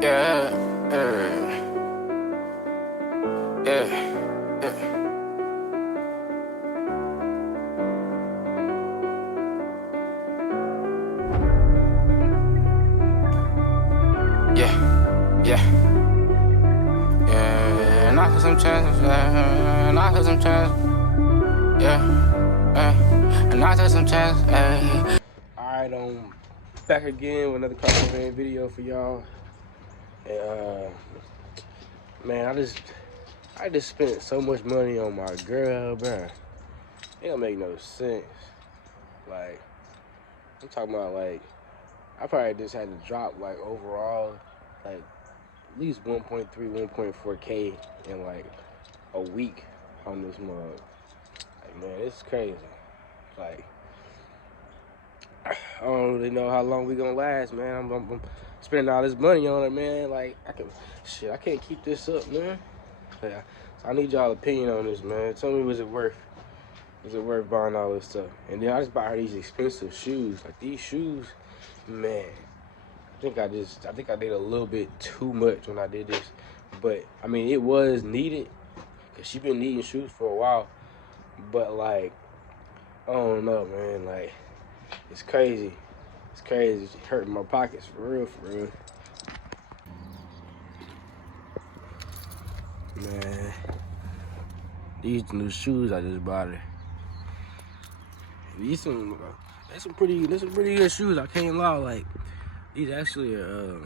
Yeah, yeah, yeah, yeah, yeah. Knock for some chances, knock for some chances, yeah, knock for some chances, Alright, back again with another crossover video for y'all. And, man, I just spent so much money on my girl, bruh. It don't make no sense. Like, I'm talking about, like, I probably just had to drop, like, overall, like, at least 1.3, 1.4K in, like, a week on this mug. Like, man, it's crazy. Like, I don't really know how long we gonna last, man. I'm spending all this money on it, man. Like, I can't keep this up, man. Yeah. So I need y'all opinion on this, man. Tell me, was it worth buying all this stuff? And then I just bought her these expensive shoes. Like, these shoes, man. I think I did a little bit too much when I did this. But, I mean, it was needed. Because she been needing shoes for a while. But, like, I don't know, man. Like, it's crazy. It's crazy. It's hurting my pockets for real, for real. Man, these new shoes I just bought her. These some pretty good shoes. I can't lie. Like, these actually are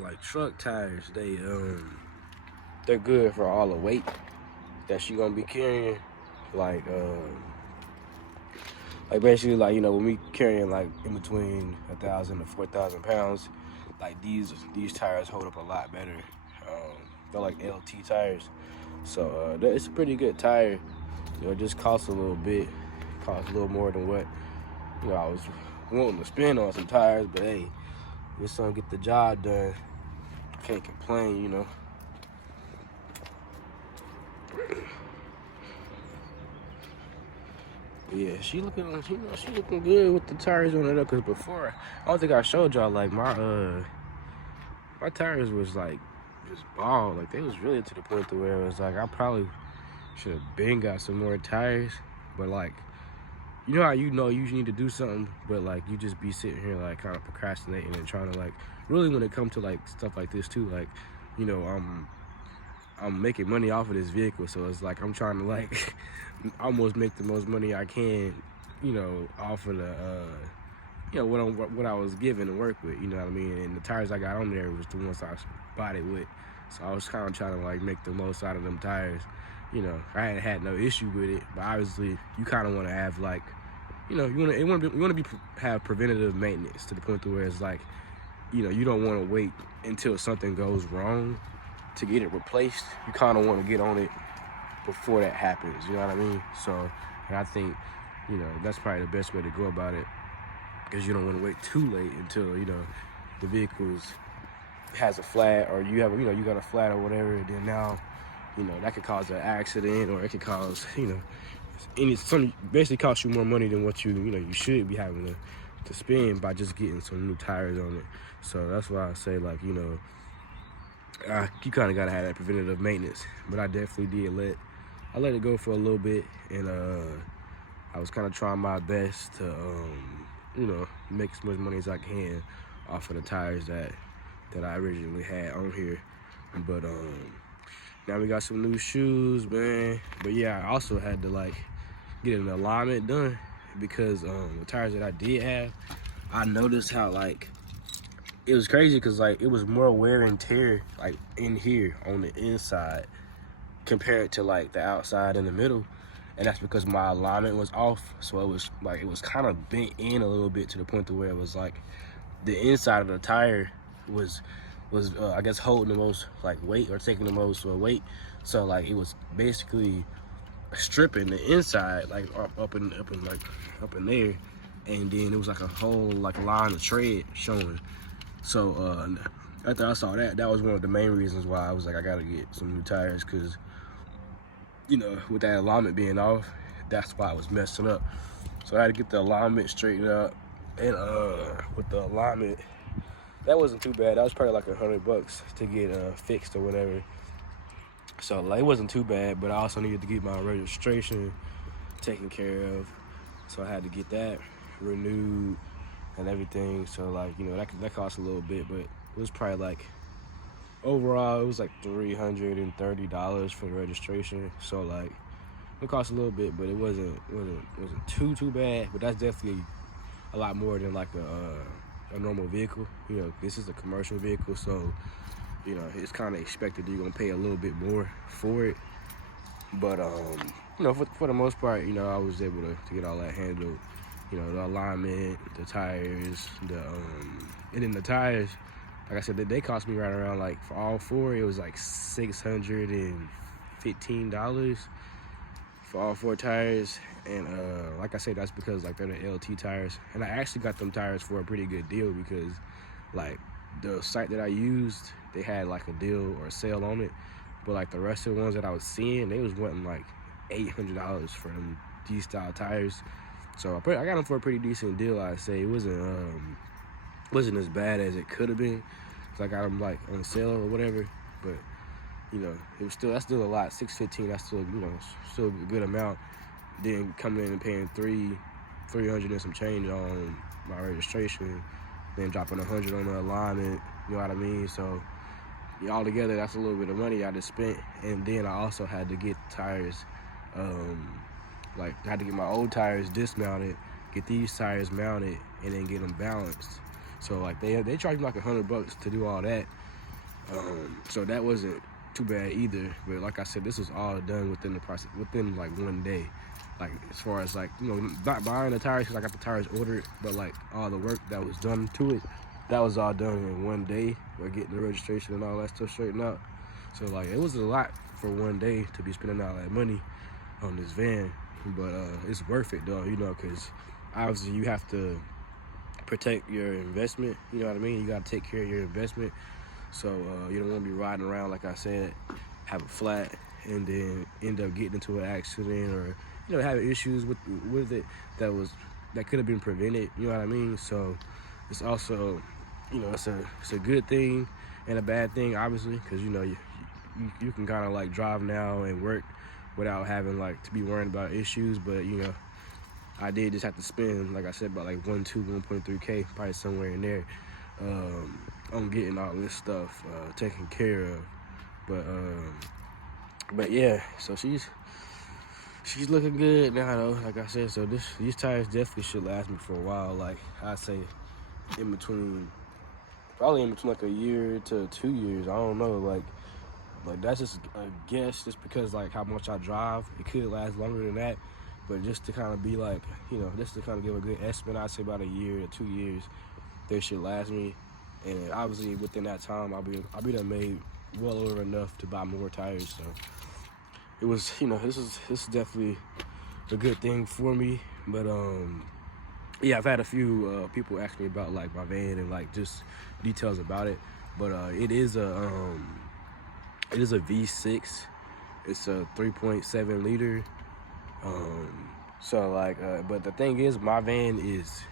like truck tires. They're good for all the weight that she gonna be carrying. Like basically, like, you know, when we carrying like in between 1,000 to 4,000 pounds, like these tires hold up a lot better. They're like LT tires, so it's a pretty good tire. You know, it just costs a little bit, costs a little more than what, you know, I was wanting to spend on some tires. But hey, this son get the job done. Can't complain, you know. Yeah, she looking good with the tires on it up. Cause before, I don't think I showed y'all, like, my tires was like just bald. Like, they was really to the point to where it was like I probably should have been got some more tires. But, like, you know how you need to do something, but like you just be sitting here like kind of procrastinating and trying to, like, really when it comes to like stuff like this too, like, you know, I'm making money off of this vehicle, so it's like I'm trying to, like, almost make the most money I can, you know, off of the you know, what I was given to work with, you know what I mean? And the tires I got on there was the ones I bought it with, so I was kind of trying to, like, make the most out of them tires. You know, I hadn't had no issue with it, but obviously you kind of want to have, like, you know, you want to have preventative maintenance to the point to where it's like, you know, you don't want to wait until something goes wrong to get it replaced. You kind of want to get on it before that happens, you know what I mean? So, and I think, you know, that's probably the best way to go about it, because you don't want to wait too late until, you know, the vehicle has a flat, or you have, you know, you got a flat or whatever, and then now, you know, that could cause an accident, or it could cause, you know, basically cost you more money than what you know you should be having to spend by just getting some new tires on it. So that's why I say, like, you know, you kind of gotta have that preventative maintenance. But I definitely did let it go for a little bit, and I was kind of trying my best to you know, make as much money as I can off of the tires that I originally had on here. But now we got some new shoes, man. But yeah, I also had to, like, get an alignment done, because the tires that I did have, I noticed how, like, it was crazy, because, like, it was more wear and tear, like, in here on the inside compared to, like, the outside in the middle. And that's because my alignment was off. So it was kind of bent in a little bit to the point to where it was like the inside of the tire was I guess holding the most, like, weight, or taking the most weight. So, like, it was basically stripping the inside, like, up in there, and then it was like a whole, like, line of tread showing. So after I saw that was one of the main reasons why I was like, I gotta get some new tires, because, you know, with that alignment being off, that's why I was messing up. So I had to get the alignment straightened up, and with the alignment that wasn't too bad. That was probably like $100 to get fixed or whatever. So like it wasn't too bad, but I also needed to get my registration taken care of. So I had to get that renewed and everything. So like, you know, that cost a little bit, but it was probably like overall it was like $330 for the registration. So like it cost a little bit, but it wasn't too bad. But that's definitely a lot more than like a normal vehicle. You know, this is a commercial vehicle, so you know it's kind of expected that you're gonna pay a little bit more for it. But you know, for the most part, you know, I was able to get all that handled. You know, the alignment, the tires, and then the tires. Like I said, they cost me right around like for all four, it was like $615 for all four tires. And like I said, that's because like they're the LT tires, and I actually got them tires for a pretty good deal because like the site that I used, they had like a deal or a sale on it, but like the rest of the ones that I was seeing, they was wanting like $800 for them these style tires. So I got them for a pretty decent deal. I'd say it wasn't as bad as it could have been. So I got them like on sale or whatever, but you know, that's still a lot. $615, that's still, you know, still a good amount. Then coming in and paying $300 and some change on my registration, then dropping $100 on the alignment. You know what I mean? So yeah, all together, that's a little bit of money I just spent. And then I also had to get tires, like I had to get my old tires dismounted, get these tires mounted, and then get them balanced. So like they charged me like $100 to do all that. So that wasn't too bad either. But like I said, this was all done within the process, within like one day. Like as far as like, you know, not buying the tires because I got the tires ordered, but like all the work that was done to it, that was all done in one day. We're getting the registration and all that stuff straightened out. So like it was a lot for one day to be spending all that money on this van, but it's worth it though, you know, because obviously you have to protect your investment. You know what I mean? You got to take care of your investment. So you don't want to be riding around, like I said, have a flat and then end up getting into an accident or, you know, having issues with it that could have been prevented. You know what I mean? So it's also, you know, it's a good thing and a bad thing, obviously, because you know you can kind of like drive now and work without having like to be worrying about issues. But you know, I did just have to spend, like I said, about like 1.3K, probably somewhere in there, on getting all this stuff taken care of. But yeah, so she's looking good now though, like I said. So these tires definitely should last me for a while. Like I'd say probably in between like a year to 2 years. I don't know, like that's just a guess, just because like how much I drive. It could last longer than that, but just to kind of be like, you know, just to kind of give a good estimate, I'd say about a year to 2 years they should last me. And obviously within that time I'll be done made well over enough to buy more tires. So it was, you know, this is definitely a good thing for me. But yeah, I've had a few people ask me about like my van and like just details about it. But it is a V6. It's a 3.7 liter. So like, but the thing is, my van is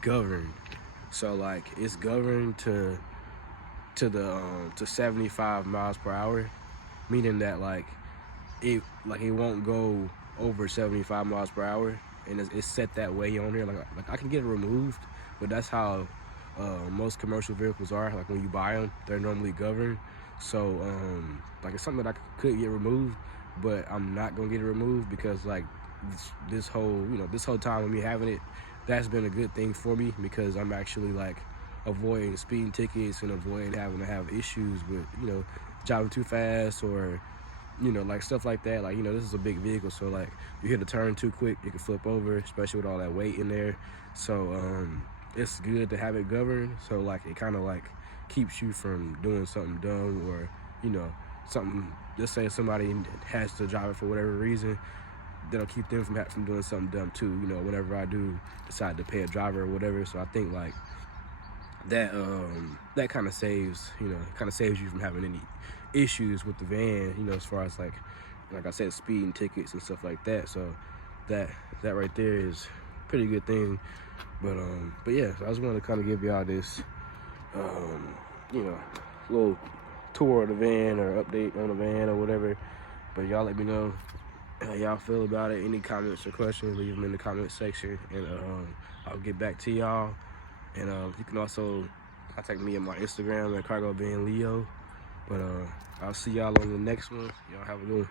governed. So like, it's governed to 75 miles per hour, meaning that like it won't go over 75 miles per hour, and it's set that way on here. Like I can get it removed, but that's how most commercial vehicles are. Like when you buy them, they're normally governed. So like it's something that I could get removed, but I'm not gonna get it removed because like this whole time of me having it, that's been a good thing for me, because I'm actually like avoiding speeding tickets and avoiding having to have issues with, you know, driving too fast or, you know, like stuff like that. Like, you know, this is a big vehicle, so like you hit a turn too quick, it can flip over, especially with all that weight in there. So it's good to have it governed, so like it kind of like keeps you from doing something dumb, or, you know, something, just say somebody has to drive it for whatever reason, that'll keep them from doing something dumb too, you know, whenever I do decide to pay a driver or whatever. So I think like that kind of saves you from having any issues with the van, you know, as far as like I said, speeding tickets and stuff like that. So that right there is a pretty good thing. But yeah, so I just wanted to kind of give y'all this you know, little tour of the van or update on the van or whatever. But y'all let me know how y'all feel about it. Any comments or questions, leave them in the comment section, and I'll get back to y'all. And you can also contact me on my Instagram at Cargo Van Leo. But I'll see y'all on the next one. Y'all have a good one.